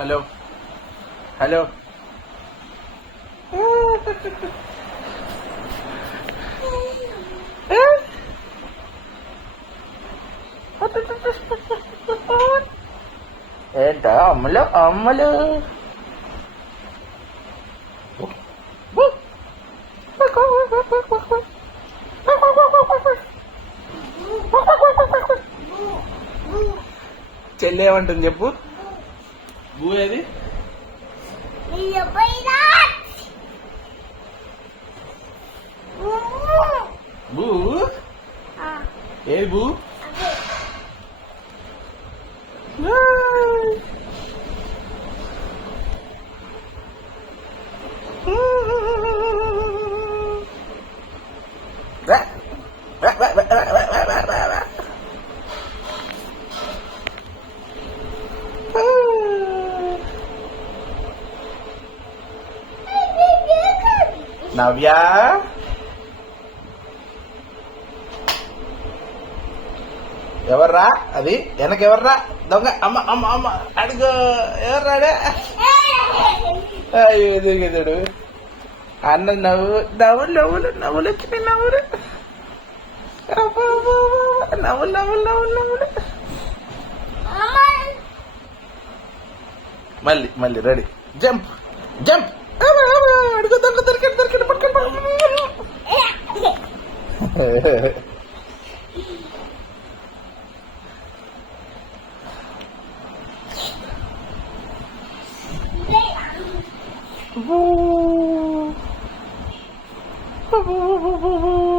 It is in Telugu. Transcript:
హలో హలో ఏంటో అమ్మలు అమ్మలు చెల్లి ఏమంటుంది చెప్పు. బూ ఏది? బూ ఏది బూ? నవ్య ఎవర్రా అది? వెనకెవర్రా దొంగ? అమ్మ అమ్మ అమ్మ అడుగు. ఎవర్రాడే? అయ్యో ఎదురుగెదుడు అన్న నవ్వు నవ్వులు నవ్వులు నవ్వులు వచ్చినాయి. నవ్వులు నవ్వులు నవ్వులు నవ్వులు నవ్వులు. మళ్ళీ మళ్ళీ రెడీ. Jump jump. అడుగు దొంగ దొరికాడు దొరికాడు పట్టుకోండి. Woo!